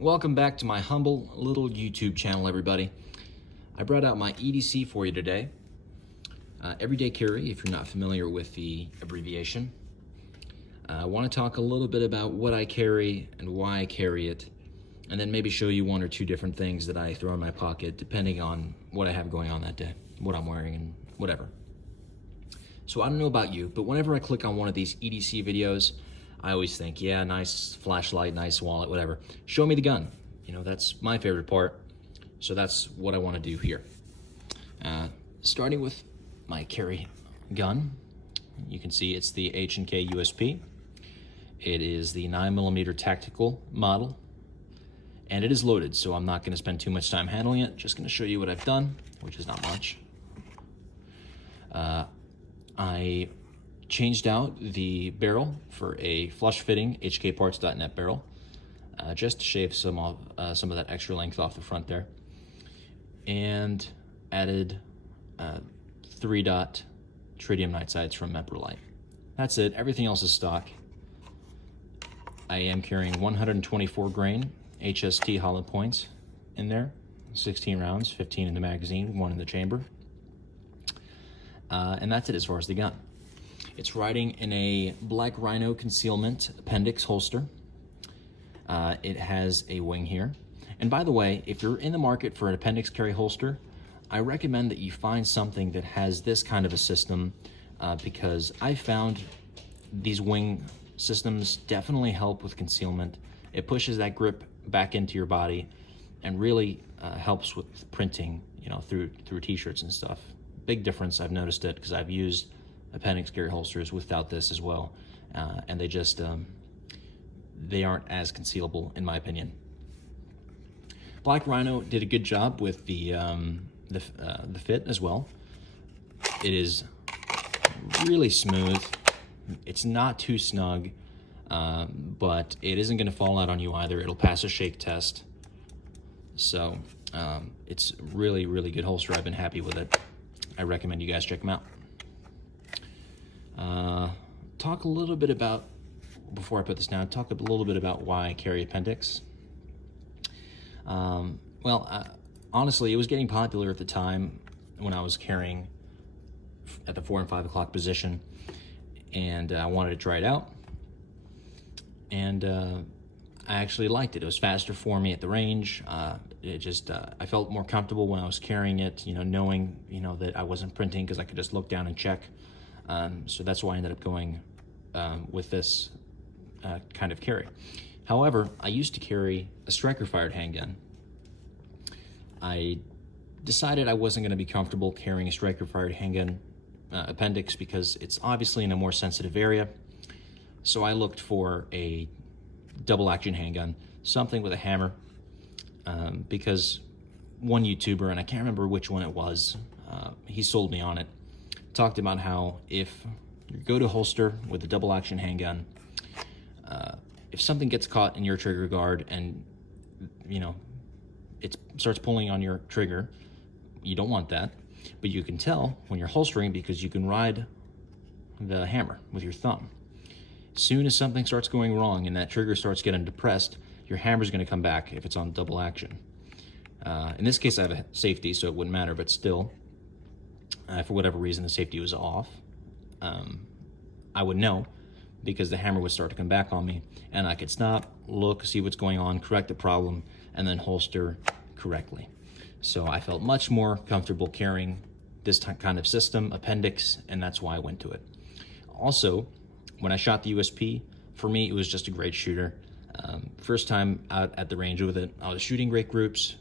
Welcome back to my humble little YouTube channel, everybody. I brought out my EDC for you today. Everyday carry, if you're not familiar with the abbreviation. I want to talk a little bit about what I carry and why I carry it, and then maybe show you one or two different things that I throw in my pocket depending on what I have going on that day, what I'm wearing, and whatever. So I don't know about you, but whenever I click on one of these EDC videos, I always think, yeah, nice flashlight, nice wallet, whatever. Show me the gun. You know, that's my favorite part. So that's what I want to do here. Starting with my carry gun, you can see it's the H&K USP. It is the 9mm tactical model, and it is loaded, so I'm not going to spend too much time handling it. Just going to show you what I've done, which is not much. I changed out the barrel for a flush-fitting hkparts.net barrel, just to shave some of that extra length off the front there, and added 3-dot tritium night sights from Microtech. That's it. Everything else is stock. I am carrying 124 grain HST hollow points in there, 16 rounds, 15 in the magazine, 1 in the chamber, and that's it as far as the gun. It's riding in a black Rhino Concealment Appendix holster. It has a wing here. And by the way, if you're in the market for an Appendix carry holster, I recommend that you find something that has this kind of a system, because I found these wing systems definitely help with concealment. It pushes that grip back into your body and really helps with printing, you know, through t-shirts and stuff. Big difference. I've noticed it because I've used Appendix carry holsters without this as well, and they just they aren't as concealable in my opinion. Black Rhino did a good job with the fit as well. It is really smooth. It's not too snug, but it isn't going to fall out on you either. It'll pass a shake test. So it's really, really good holster. I've been happy with it. I recommend you guys check them out. Talk a little bit about, before I put this down, talk a little bit about why I carry Appendix. Honestly, it was getting popular at the time when I was carrying at the 4 and 5 o'clock position, and I wanted to try it out, and I actually liked it. It was faster for me at the range. I felt more comfortable when I was carrying it, you know, knowing, you know, that I wasn't printing because I could just look down and check. So that's why I ended up going with this kind of carry. However, I used to carry a striker-fired handgun. I decided I wasn't going to be comfortable carrying a striker-fired handgun Appendix because it's obviously in a more sensitive area. So I looked for a double-action handgun, something with a hammer, because one YouTuber, and I can't remember which one it was, he sold me on it, talked about how if you go to holster with a double-action handgun, if something gets caught in your trigger guard and, you know, it starts pulling on your trigger, you don't want that. But you can tell when you're holstering because you can ride the hammer with your thumb. As soon as something starts going wrong and that trigger starts getting depressed, your hammer's going to come back if it's on double action. In this case, I have a safety, so it wouldn't matter, but still, for whatever reason, the safety was off. I would know because the hammer would start to come back on me, and I could stop, look, see what's going on, correct the problem, and then holster correctly. So I felt much more comfortable carrying this kind of system, Appendix, and that's why I went to it. Also, when I shot the USP, for me, it was just a great shooter. First time out at the range with it, I was shooting great groups,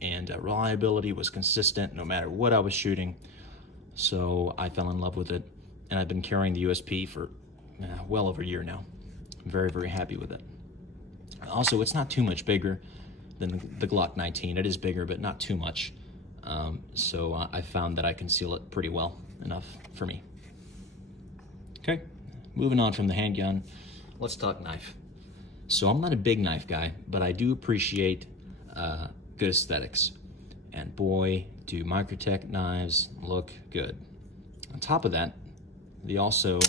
and reliability was consistent no matter what I was shooting. So I fell in love with it, and I've been carrying the USP for well over a year now. I'm very, very happy with it. Also, it's not too much bigger than the Glock 19. It is bigger, but not too much. So I found that I conceal it pretty well enough for me. Okay, moving on from the handgun, let's talk knife. So I'm not a big knife guy, but I do appreciate good aesthetics. And boy, do Microtech knives look good. On top of that, they also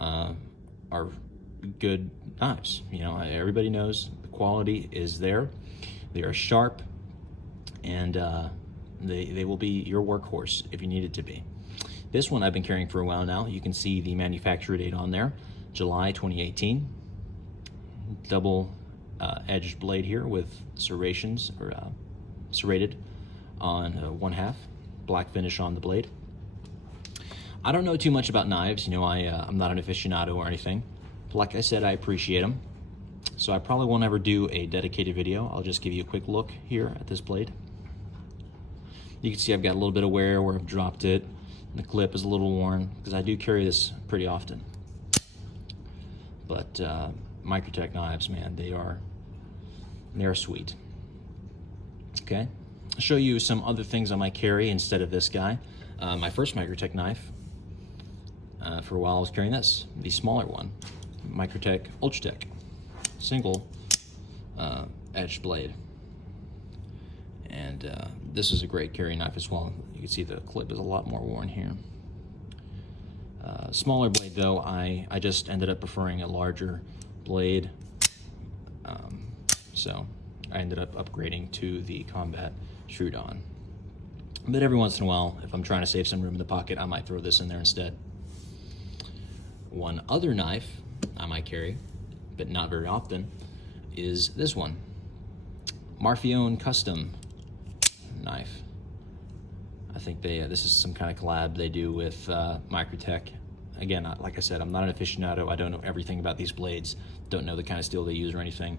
are good knives. You know, everybody knows the quality is there. They are sharp, and they will be your workhorse if you need it to be. This one I've been carrying for a while now. You can see the manufacturer date on there, July 2018. Double edged blade here with serrations, or serrated on 1/2, black finish on the blade. I don't know too much about knives. You know, I'm not an aficionado or anything. But like I said, I appreciate them. So I probably won't ever do a dedicated video. I'll just give you a quick look here at this blade. You can see I've got a little bit of wear where I've dropped it. The clip is a little worn because I do carry this pretty often. But Microtech knives, man, they are sweet. Okay, I'll show you some other things I might carry instead of this guy. My first Microtech knife, for a while I was carrying this, the smaller one, Microtech Ultratech, single edged blade. And this is a great carry knife as well. You can see the clip is a lot more worn here. Smaller blade though, I just ended up preferring a larger blade. So I ended up upgrading to the Combat Troodon. But every once in a while, if I'm trying to save some room in the pocket, I might throw this in there instead. One other knife I might carry, but not very often, is this one. Marfione custom knife. I think this is some kind of collab they do with Microtech. Again, like I said, I'm not an aficionado. I don't know everything about these blades. Don't know the kind of steel they use or anything,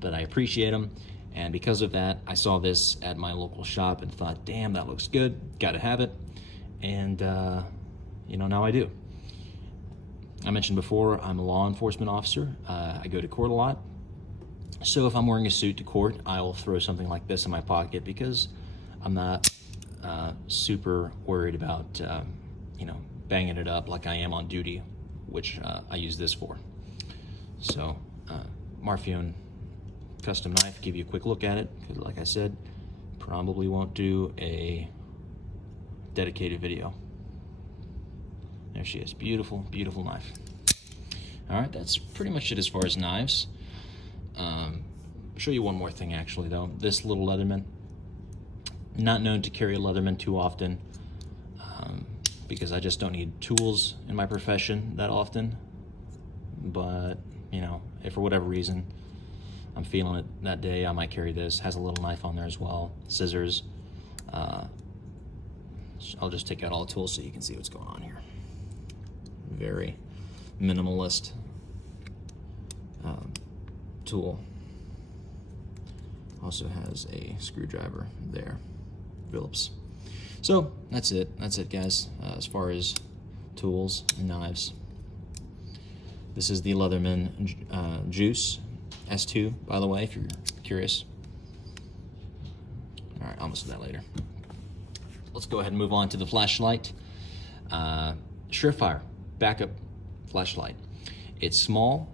but I appreciate them. And because of that, I saw this at my local shop and thought, damn, that looks good. Gotta have it. And, you know, now I do. I mentioned before, I'm a law enforcement officer. I go to court a lot. So if I'm wearing a suit to court, I will throw something like this in my pocket because I'm not super worried about, you know, banging it up like I am on duty, which I use this for. So, Marfione custom knife, give you a quick look at it, because like I said, probably won't do a dedicated video. There she is, beautiful, beautiful knife. All right, that's pretty much it as far as knives. Show you one more thing actually though. This little Leatherman, not known to carry a Leatherman too often, because I just don't need tools in my profession that often. But, you know, if for whatever reason I'm feeling it that day, I might carry this. Has a little knife on there as well, scissors. I'll just take out all the tools so you can see what's going on here. Very minimalist tool. Also has a screwdriver there, Phillips. So that's it guys, as far as tools and knives. This is the Leathermen Juice S2, by the way, if you're curious. All right, I'll do that later. Let's go ahead and move on to the flashlight. Surefire backup flashlight. It's small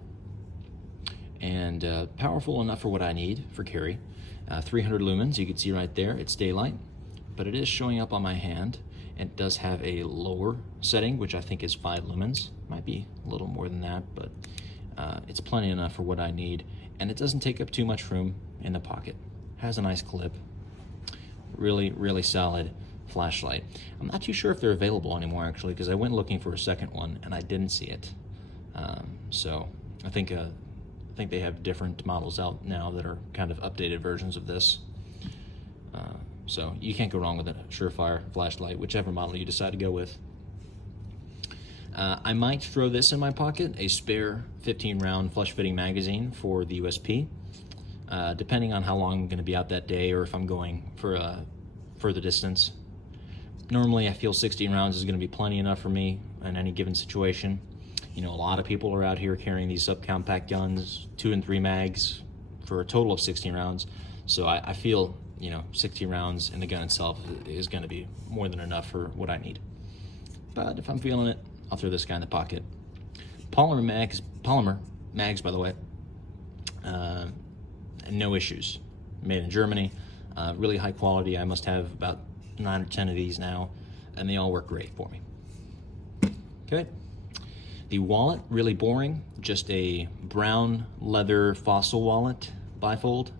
and powerful enough for what I need for carry. 300 lumens, you can see right there, it's daylight, but it is showing up on my hand. It does have a lower setting, which I think is 5 lumens. Might be a little more than that, but it's plenty enough for what I need. And it doesn't take up too much room in the pocket. Has a nice clip. Really, really solid flashlight. I'm not too sure if they're available anymore actually, because I went looking for a second one and I didn't see it. So I think they have different models out now that are kind of updated versions of this. So you can't go wrong with a Surefire flashlight, whichever model you decide to go with. I might throw this in my pocket, a spare 15-round flush-fitting magazine for the USP, depending on how long I'm going to be out that day or if I'm going for a further distance. Normally, I feel 16 rounds is going to be plenty enough for me in any given situation. You know, a lot of people are out here carrying these subcompact guns, 2 and 3 mags, for a total of 16 rounds. So I feel, you know, 16 rounds in the gun itself is going to be more than enough for what I need. But if I'm feeling it, I'll throw this guy in the pocket. Polymer mags, by the way, no issues. Made in Germany, really high quality. I must have about 9 or 10 of these now, and they all work great for me. Okay. The wallet, really boring. Just a brown leather fossil wallet bifold.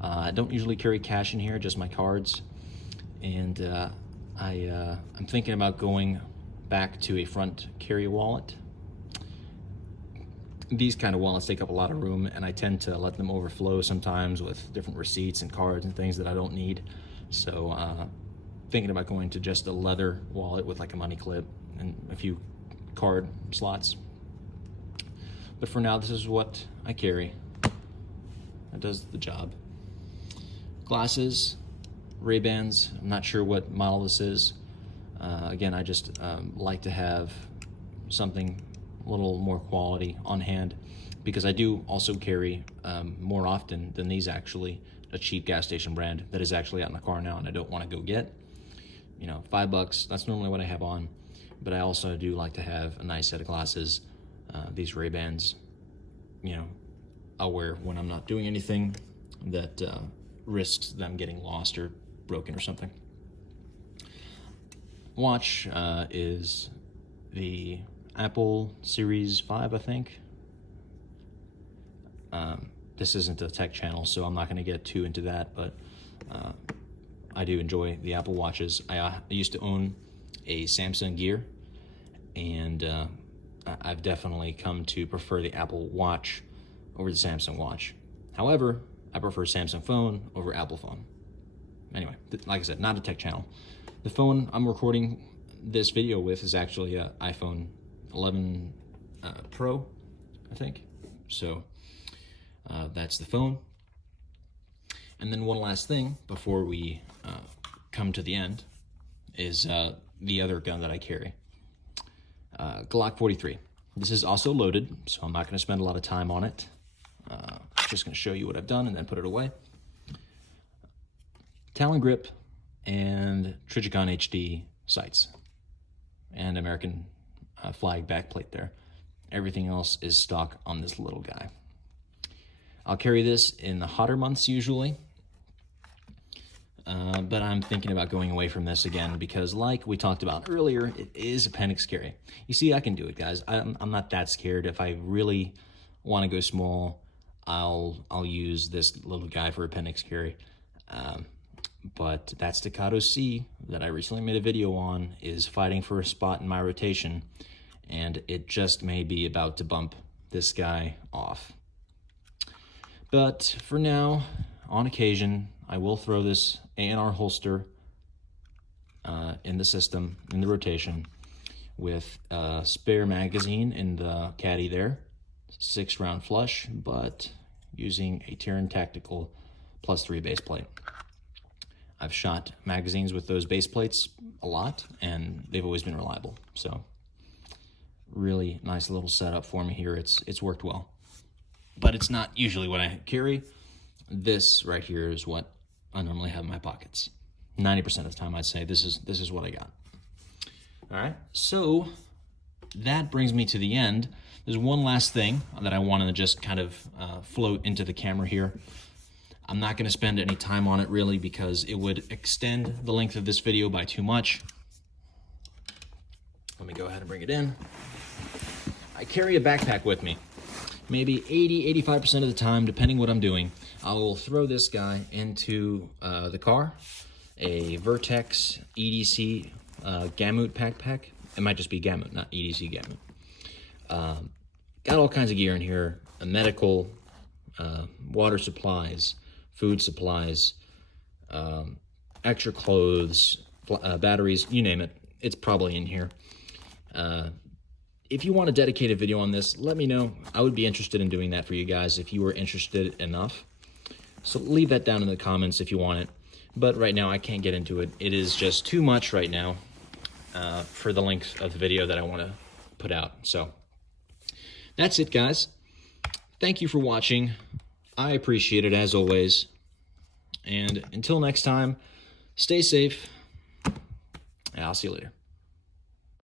I don't usually carry cash in here, just my cards. And I'm thinking about going back to a front carry wallet. These kind of wallets take up a lot of room, and I tend to let them overflow sometimes with different receipts and cards and things that I don't need. So thinking about going to just a leather wallet with like a money clip and a few card slots. But for now, this is what I carry. That does the job. Glasses, Ray-Bans. I'm not sure what model this is. Again, I just like to have something a little more quality on hand, because I do also carry more often than these, actually, a cheap gas station brand that is actually out in the car now and I don't want to go get. You know, $5, that's normally what I have on, but I also do like to have a nice set of glasses. These Ray-Bans, you know, I'll wear when I'm not doing anything that risks them getting lost or broken or something. Watch is the Apple Series 5, I think. This isn't a tech channel, so I'm not going to get too into that, but I do enjoy the Apple Watches. I used to own a Samsung Gear, and I've definitely come to prefer the Apple Watch over the Samsung Watch. However, I prefer Samsung phone over Apple phone. Anyway, like I said, not a tech channel. The phone I'm recording this video with is actually an iPhone 11 Pro, I think. So that's the phone. And then one last thing before we come to the end is the other gun that I carry. Glock 43. This is also loaded, so I'm not going to spend a lot of time on it. Just going to show you what I've done and then put it away. Talon grip and Trichicon HD sights and American flag backplate there. Everything else is stock on this little guy. I'll carry this in the hotter months usually, but I'm thinking about going away from this again because, like we talked about earlier, it is appendix carry. You see, I can do it, guys. I'm not that scared. If I really want to go small, I'll use this little guy for appendix carry. But that Staccato C that I recently made a video on is fighting for a spot in my rotation, and it just may be about to bump this guy off. But for now, on occasion, I will throw this A&R holster in the system, in the rotation, with a spare magazine in the caddy there, 6-round flush, but using a Terran Tactical +3 base plate. I've shot magazines with those base plates a lot, and they've always been reliable. So, really nice little setup for me here. It's worked well. But it's not usually what I carry. This right here is what I normally have in my pockets. 90% of the time, I'd say this is what I got. All right, so that brings me to the end. There's one last thing that I want to just kind of float into the camera here. I'm not going to spend any time on it really because it would extend the length of this video by too much. Let me go ahead and bring it in. I carry a backpack with me. Maybe 80-85% of the time, depending what I'm doing, I will throw this guy into the car. A Vertx EDC Gamut backpack. It might just be Gamut, not EDC Gamut. Got all kinds of gear in here. A medical, water supplies, food supplies, extra clothes, batteries, you name it. It's probably in here. If you want a dedicated video on this, let me know. I would be interested in doing that for you guys if you were interested enough. So leave that down in the comments if you want it. But right now I can't get into it. It is just too much right now for the length of the video that I want to put out. So that's it, guys. Thank you for watching. I appreciate it as always. And until next time, stay safe. And I'll see you later.